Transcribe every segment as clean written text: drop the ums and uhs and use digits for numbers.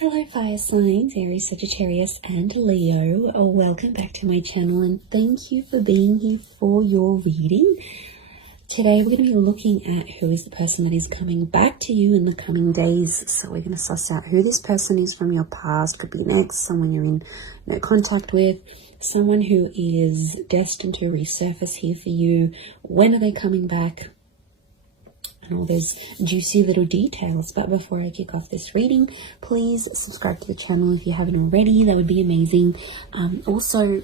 Hello fire signs, Aries, Sagittarius and Leo. Welcome back to my channel and thank you for being here for your reading. Today we're going to be looking at who is the person that is coming back to you in the coming days. So we're going to suss out who this person is from your past. Could be an ex, someone you're in no contact with, someone who is destined to resurface here for you. When are they coming back? And all those juicy little details. But before I kick off this reading, please subscribe to the channel if you haven't already. That would be amazing. Also,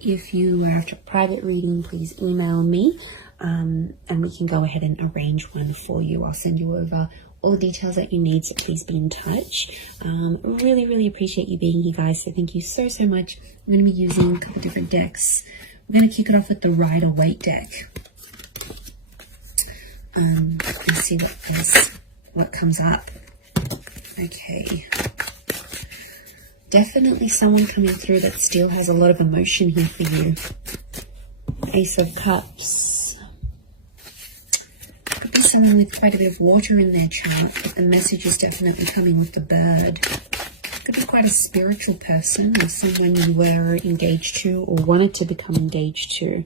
if you are after a private reading, please email me and we can go ahead and arrange one for you. I'll send you over all the details that you need, so please be in touch. Really appreciate you being here, guys, so thank you so much. I'm going to be using a couple different decks. I'm going to kick it off with the Rider-Waite deck. Let's see what comes up. Okay. Definitely someone coming through that still has a lot of emotion here for you. Ace of Cups. Could be someone with quite a bit of water in their chart, but the message is definitely coming with the bird. Could be quite a spiritual person or someone you were engaged to or wanted to become engaged to.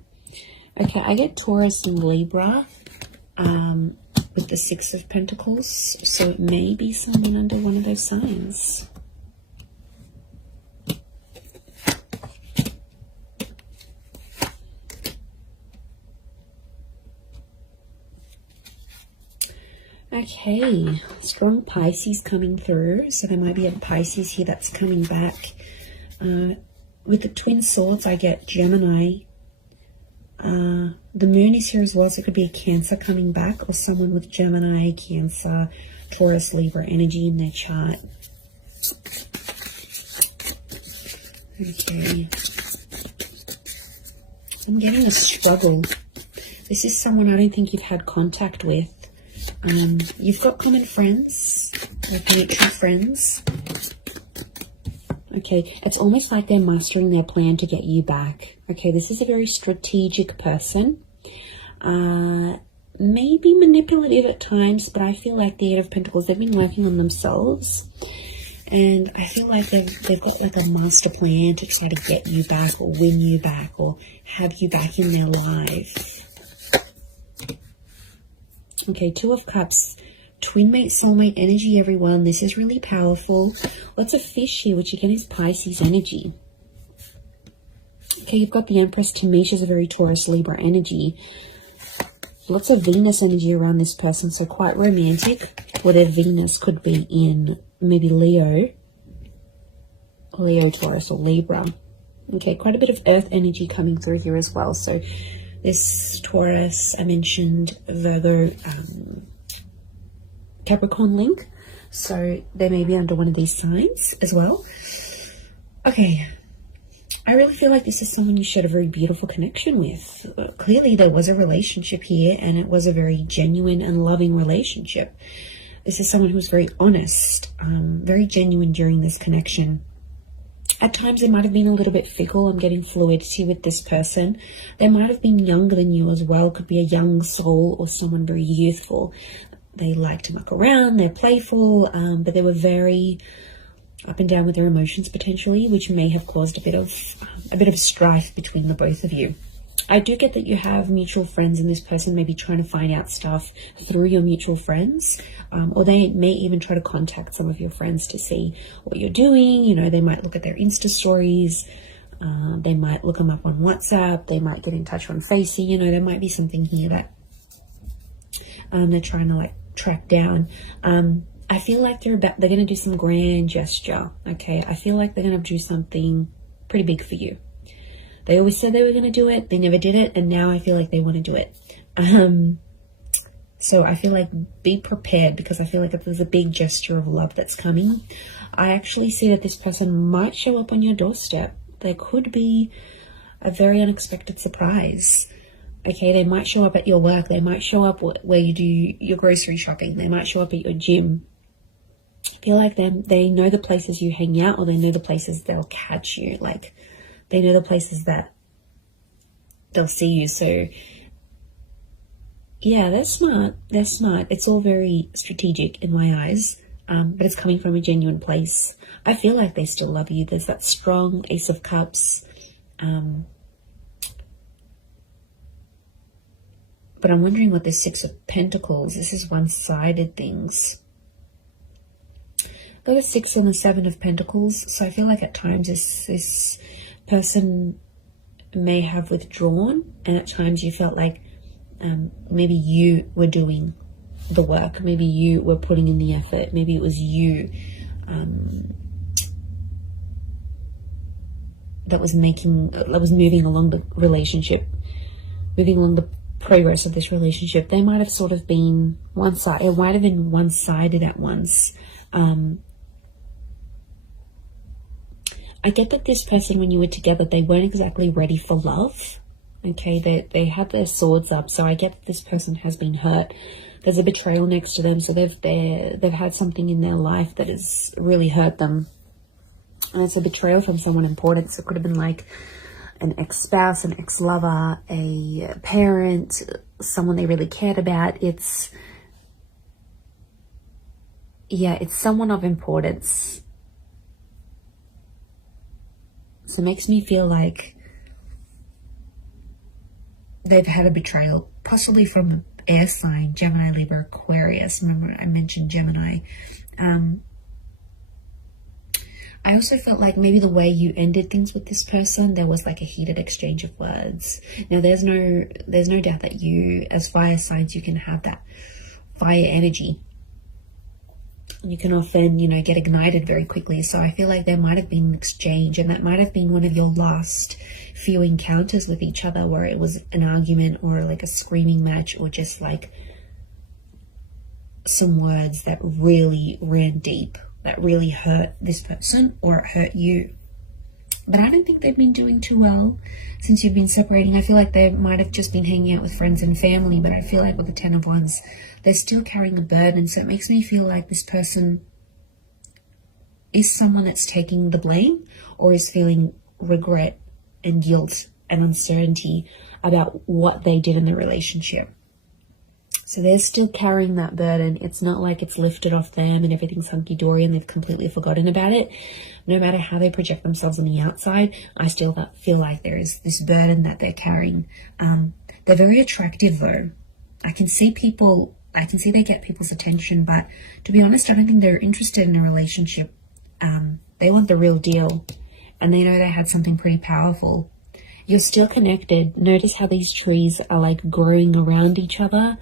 Okay, I get Taurus and Libra. With the Six of Pentacles, so it may be someone under one of those signs. Okay, strong Pisces coming through, so there might be a Pisces here that's coming back. With the Twin Swords, I get Gemini. The moon is here as well, so it could be a Cancer coming back or someone with Gemini, Cancer, Taurus, Libra energy in their chart. Okay. I'm getting a struggle. This is someone I don't think you've had contact with. You've got common friends, like mutual friends. Okay, it's almost like they're mastering their plan to get you back. Okay, this is a very strategic person. Maybe manipulative at times, but I feel like the Eight of Pentacles, they've been working on themselves. And I feel like they've got like a master plan to try to get you back or win you back or have you back in their life. Okay, Two of Cups. Twin mate, soulmate energy, everyone. This is really powerful. Lots of fish here, which again is Pisces energy. Okay, you've got the Empress. To me, she's a very Taurus, Libra energy. Lots of Venus energy around this person, so quite romantic. Or their Venus could be in maybe Leo, Taurus, or Libra. Okay, quite a bit of Earth energy coming through here as well. So this Taurus, I mentioned Virgo, Capricorn link, so they may be under one of these signs as well. Okay, I really feel like this is someone you shared a very beautiful connection with. Clearly there was a relationship here and it was a very genuine and loving relationship. This is someone who was very honest, very genuine during this connection. At times they might have been a little bit fickle. I'm getting fluidity with this person. They might have been younger than you as well. Could be a young soul or someone very youthful. They like to muck around, they're playful, but they were very up and down with their emotions potentially, which may have caused a bit of strife between the both of you. I do get that you have mutual friends and this person may be trying to find out stuff through your mutual friends, or they may even try to contact some of your friends to see what you're doing. You know, they might look at their Insta stories, they might look them up on WhatsApp, they might get in touch on Facey. You know, there might be something here that they're trying to like track down. I feel like they're going to do some grand gesture. Okay, I feel like they're going to do something pretty big for you. They always said they were going to do it, they never did it, and now I feel like they want to do it. So I feel like be prepared, because I feel like if there's a big gesture of love that's coming, I actually see that this person might show up on your doorstep. There could be a very unexpected surprise. Okay, they might show up at your work. They might show up where you do your grocery shopping. They might show up at your gym. I feel like they know the places you hang out, or they know the places they'll catch you. Like, they know the places that they'll see you. So, yeah, they're smart. They're smart. It's all very strategic in my eyes. but it's coming from a genuine place. I feel like they still love you. There's that strong Ace of Cups. But I'm wondering what this Six of Pentacles, this is one-sided things. Got a 6 and a 7 of Pentacles. So I feel like at times this person may have withdrawn, and at times you felt like maybe you were doing the work. Maybe you were putting in the effort. Maybe it was you that was moving along the relationship, moving along the progress of this relationship. They might have sort of been one-sided. It might have been one-sided at once. I get that this person, when you were together, they weren't exactly ready for love. Okay, they had their swords up, so I get that this person has been hurt. There's a betrayal next to them, so they've had something in their life that has really hurt them, and it's a betrayal from someone important. So it could have been like an ex-spouse, an ex-lover, a parent, someone they really cared about. It's someone of importance. So it makes me feel like they've had a betrayal, possibly from an air sign, Gemini, Libra, Aquarius. Remember I mentioned Gemini. I also felt like maybe the way you ended things with this person, there was like a heated exchange of words. Now there's no doubt that you, as fire signs, you can have that fire energy. You can often, get ignited very quickly. So I feel like there might have been an exchange, and that might have been one of your last few encounters with each other, where it was an argument or like a screaming match, or just like some words that really ran deep, that really hurt this person or it hurt you. But I don't think they've been doing too well since you've been separating. I feel like they might have just been hanging out with friends and family, but I feel like with the 10 of Wands, they're still carrying a burden. So it makes me feel like this person is someone that's taking the blame, or is feeling regret and guilt and uncertainty about what they did in the relationship. So they're still carrying that burden. It's not like it's lifted off them and everything's hunky-dory and they've completely forgotten about it. No matter how they project themselves on the outside, I still feel like there is this burden that they're carrying. They're very attractive though. I can see they get people's attention, but to be honest, I don't think they're interested in a relationship. They want the real deal, and they know they had something pretty powerful. You're still connected. Notice how these trees are like growing around each other.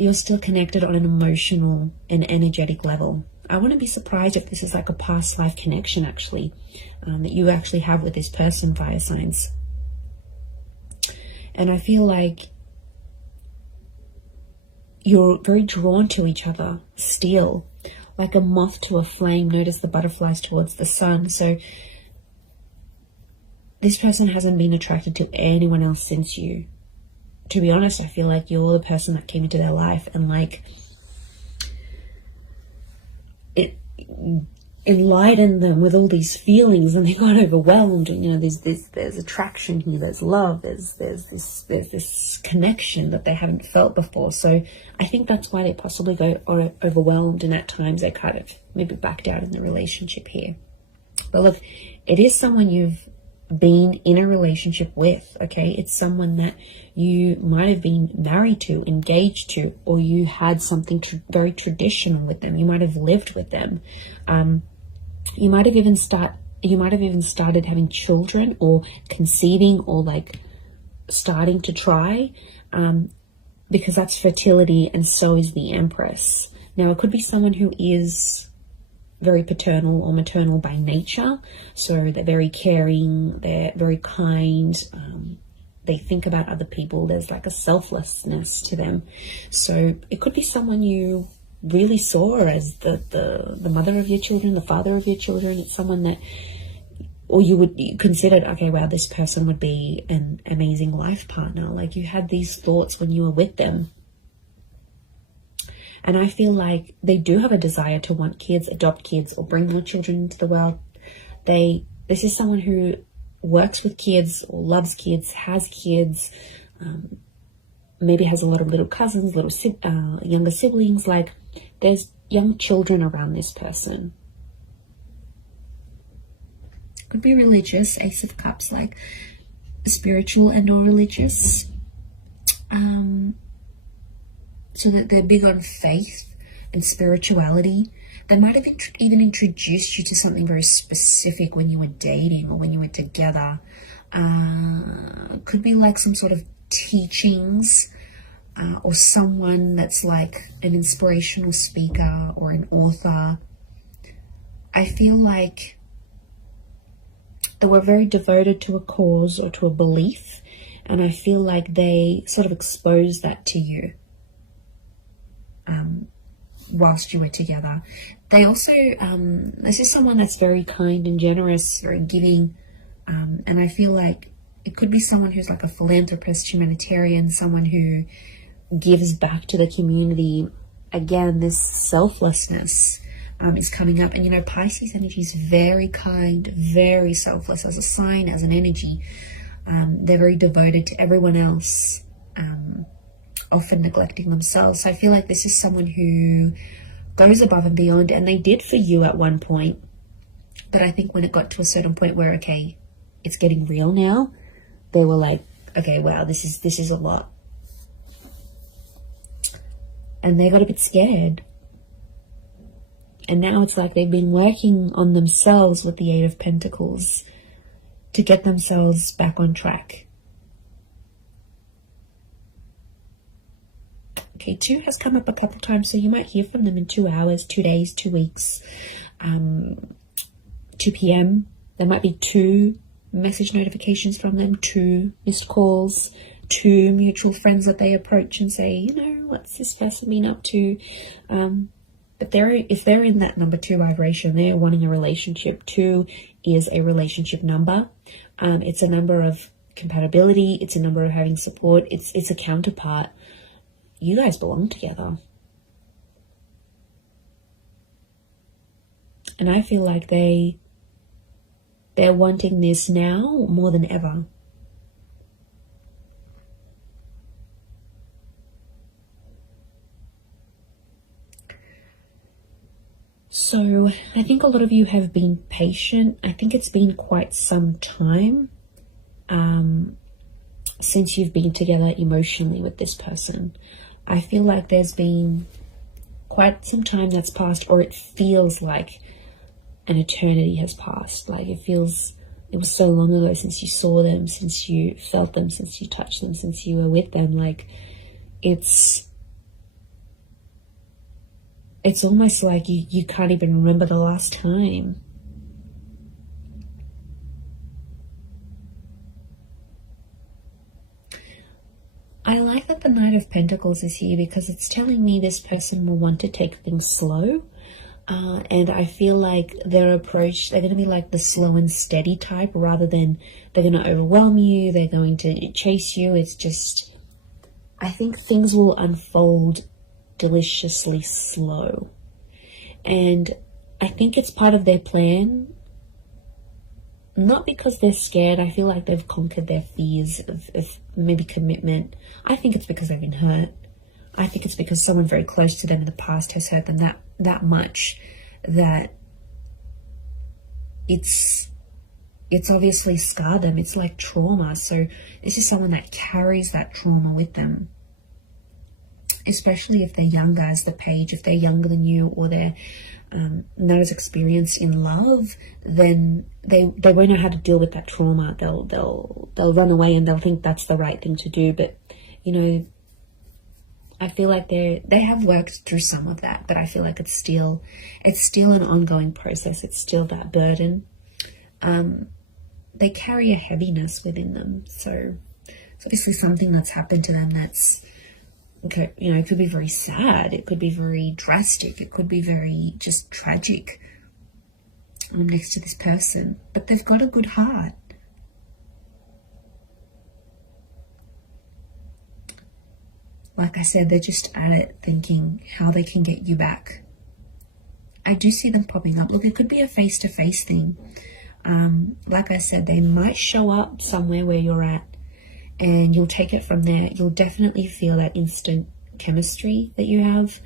You're still connected on an emotional and energetic level. I wouldn't be surprised if this is like a past life connection, actually, that you actually have with this person, fire signs. And I feel like you're very drawn to each other still, like a moth to a flame. Notice the butterflies towards the sun. So this person hasn't been attracted to anyone else since you. To be honest, I feel like you're the person that came into their life, and like it enlightened them with all these feelings, and they got overwhelmed. There's attraction here, there's love, there's this connection that they haven't felt before. So I think that's why they possibly go overwhelmed, and at times they kind of maybe backed out in the relationship here. But look, it is someone you've been in a relationship with, okay? It's someone that you might have been married to, engaged to, or you had something very traditional with them. You might have lived with them. You might have even started having children, or conceiving, or like starting to try, because that's fertility, and so is the Empress. Now it could be someone who is very paternal or maternal by nature. So they're very caring, they're very kind, they think about other people. There's like a selflessness to them. So it could be someone you really saw as the mother of your children, the father of your children. It's someone that, or you considered, okay, wow, this person would be an amazing life partner. Like you had these thoughts when you were with them. And I feel like they do have a desire to want kids, adopt kids, or bring more children into the world. This is someone who works with kids, or loves kids, has kids, maybe has a lot of little cousins, younger siblings. Like there's young children around this person. Could be religious, Ace of Cups, like spiritual and or religious. So that they're big on faith and spirituality. They might have even introduced you to something very specific when you were dating or when you were together. Could be like some sort of teachings, or someone that's like an inspirational speaker or an author. I feel like they were very devoted to a cause or to a belief, and I feel like they sort of exposed that to you whilst you were together. They also, this is someone that's very kind and generous, very giving, and I feel like it could be someone who's like a philanthropist, humanitarian, someone who gives back to the community. Again, this selflessness is coming up. And you know, Pisces energy is very kind, very selfless as a sign, as an energy. They're very devoted to everyone else, often neglecting themselves. So I feel like this is someone who goes above and beyond, and they did for you at one point. But I think when it got to a certain point where, okay, it's getting real now, they were like, okay, wow, this is a lot. And they got a bit scared. And now it's like they've been working on themselves with the Eight of Pentacles to get themselves back on track. Okay, 2 has come up a couple times, so you might hear from them in 2 hours, 2 days, 2 weeks, 2 p.m. There might be 2 message notifications from them, 2 missed calls, 2 mutual friends that they approach and say, you know, what's this person been up to? But if they're in that number 2 vibration, they're wanting a relationship. 2 is a relationship number. It's a number of compatibility. It's a number of having support. It's a counterpart. You guys belong together. And I feel like they're wanting this now more than ever. So I think a lot of you have been patient. I think it's been quite some time since you've been together emotionally with this person. I feel like there's been quite some time that's passed, or it feels like an eternity has passed. Like it was so long ago since you saw them, since you felt them, since you touched them, since you were with them. Like it's almost like you can't even remember the last time. I like that the Knight of Pentacles is here because it's telling me this person will want to take things slow. And I feel like their approach, they're going to be like the slow and steady type rather than they're going to overwhelm you, they're going to chase you. It's just, I think things will unfold deliciously slow. And I think it's part of their plan. Not because they're scared. I feel like they've conquered their fears of maybe commitment. I think it's because they've been hurt. I think it's because someone very close to them in the past has hurt them that much that it's obviously scarred them. It's like trauma. So this is someone that carries that trauma with them. Especially if they're younger as the Page, if they're younger than you, or they're not as experienced in love, then they won't know how to deal with that trauma. They'll run away and they'll think that's the right thing to do. But you know, I feel like they have worked through some of that, but I feel like it's still an ongoing process. It's still that burden. They carry a heaviness within them. So it's obviously something that's happened to them that's, okay, you know, it could be very sad. It could be very drastic. It could be very just tragic next to this person. But they've got a good heart. Like I said, they're just at it thinking how they can get you back. I do see them popping up. Look, it could be a face-to-face thing. Like I said, they might show up somewhere where you're at and you'll take it from there. You'll definitely feel that instant chemistry that you have.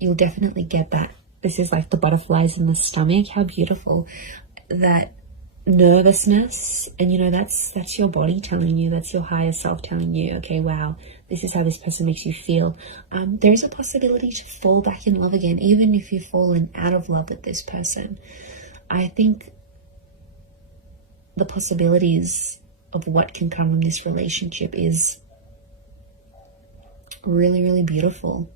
you'll definitely get that. This is like the butterflies in the stomach. How beautiful. That nervousness, and you know, that's your body telling you, that's your higher self telling you, okay, wow, this is how this person makes you feel. There is a possibility to fall back in love again, even if you've fallen out of love with this person. I think the possibilities of what can come from this relationship is really, really beautiful.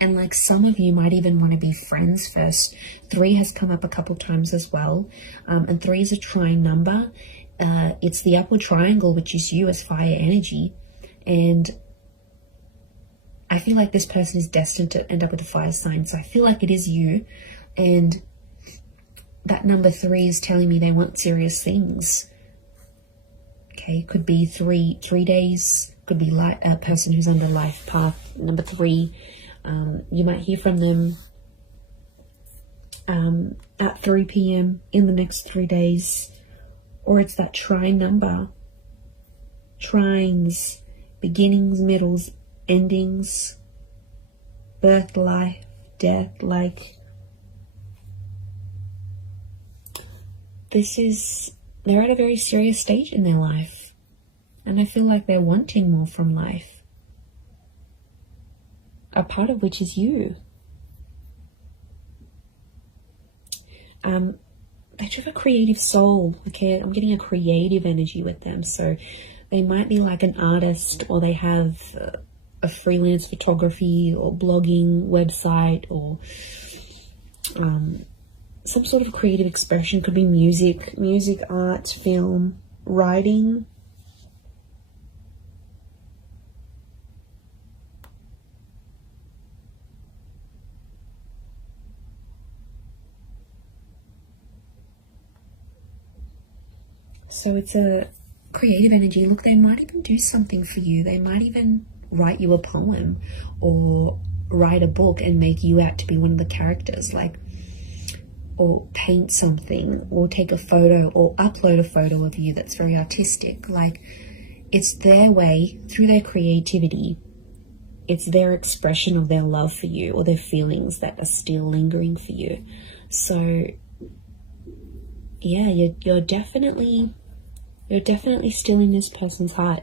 And like some of you might even want to be friends first. 3 has come up a couple times as well. And 3 is a trine number. It's the upward triangle, which is you as fire energy. And I feel like this person is destined to end up with a fire sign. So I feel like it is you. And that number 3 is telling me they want serious things. Okay, could be three days. Could be like a person who's under life path. Number 3. You might hear from them at 3 p.m. in the next 3 days. Or it's that trine number. Trines, beginnings, middles, endings, birth, life, death. Like, they're at a very serious stage in their life. And I feel like they're wanting more from life. A part of which is you. They have a creative soul, okay? I'm getting a creative energy with them. So they might be like an artist, or they have a freelance photography or blogging website, or some sort of creative expression. Could be music, art, film, writing. So it's a creative energy. Look, they might even do something for you. They might even write you a poem or write a book and make you out to be one of the characters, like, or paint something, or take a photo, or upload a photo of you that's very artistic. Like, it's their way, through their creativity, it's their expression of their love for you, or their feelings that are still lingering for you. So yeah, you're definitely still in this person's heart.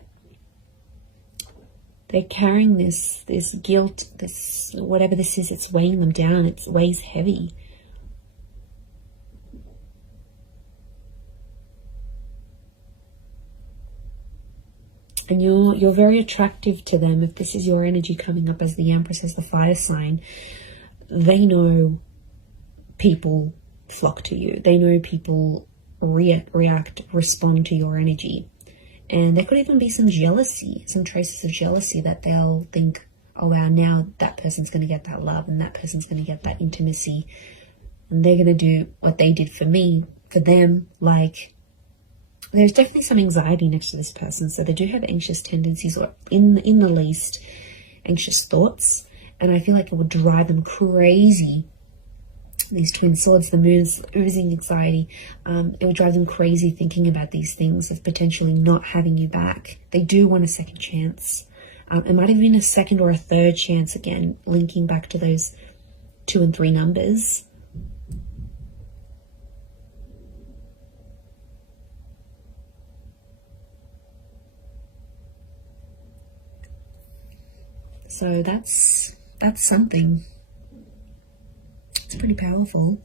They're carrying this guilt, this whatever this is, it's weighing them down. It weighs heavy. And you're very attractive to them. If this is your energy coming up as the Empress, as the fire sign, they know people flock to you. They know people react, respond to your energy. And there could even be some jealousy, some traces of jealousy, that they'll think, oh wow, now that person's going to get that love, and that person's going to get that intimacy, and they're going to do what they did for me, for them. Like, there's definitely some anxiety next to this person. So they do have anxious tendencies, or in the least, anxious thoughts. And I feel like it would drive them crazy. These twin swords, the moon's oozing anxiety. It would drive them crazy thinking about these things of potentially not having you back. They do want a second chance. It might have been a second or a third chance, again, linking back to those 2 and 3 numbers. So that's something. It's pretty powerful.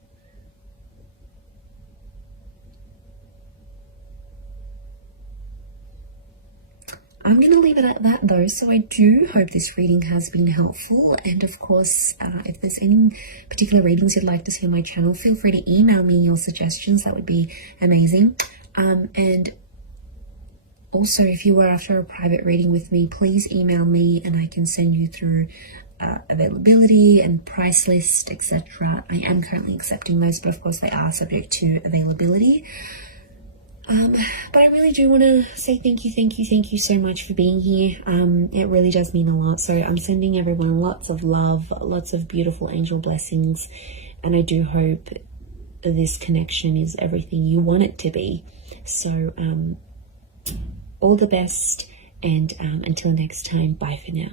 I'm going to leave it at that though. So I do hope this reading has been helpful. And of course, if there's any particular readings you'd like to see on my channel, feel free to email me your suggestions. That would be amazing. And also, if you were after a private reading with me, please email me and I can send you through availability and price list, etc. I am currently accepting those, but of course they are subject to availability. But I really do want to say thank you so much for being here. It really does mean a lot. So I'm sending everyone lots of love, lots of beautiful angel blessings, and I do hope this connection is everything you want it to be. So all the best, And until next time, bye for now.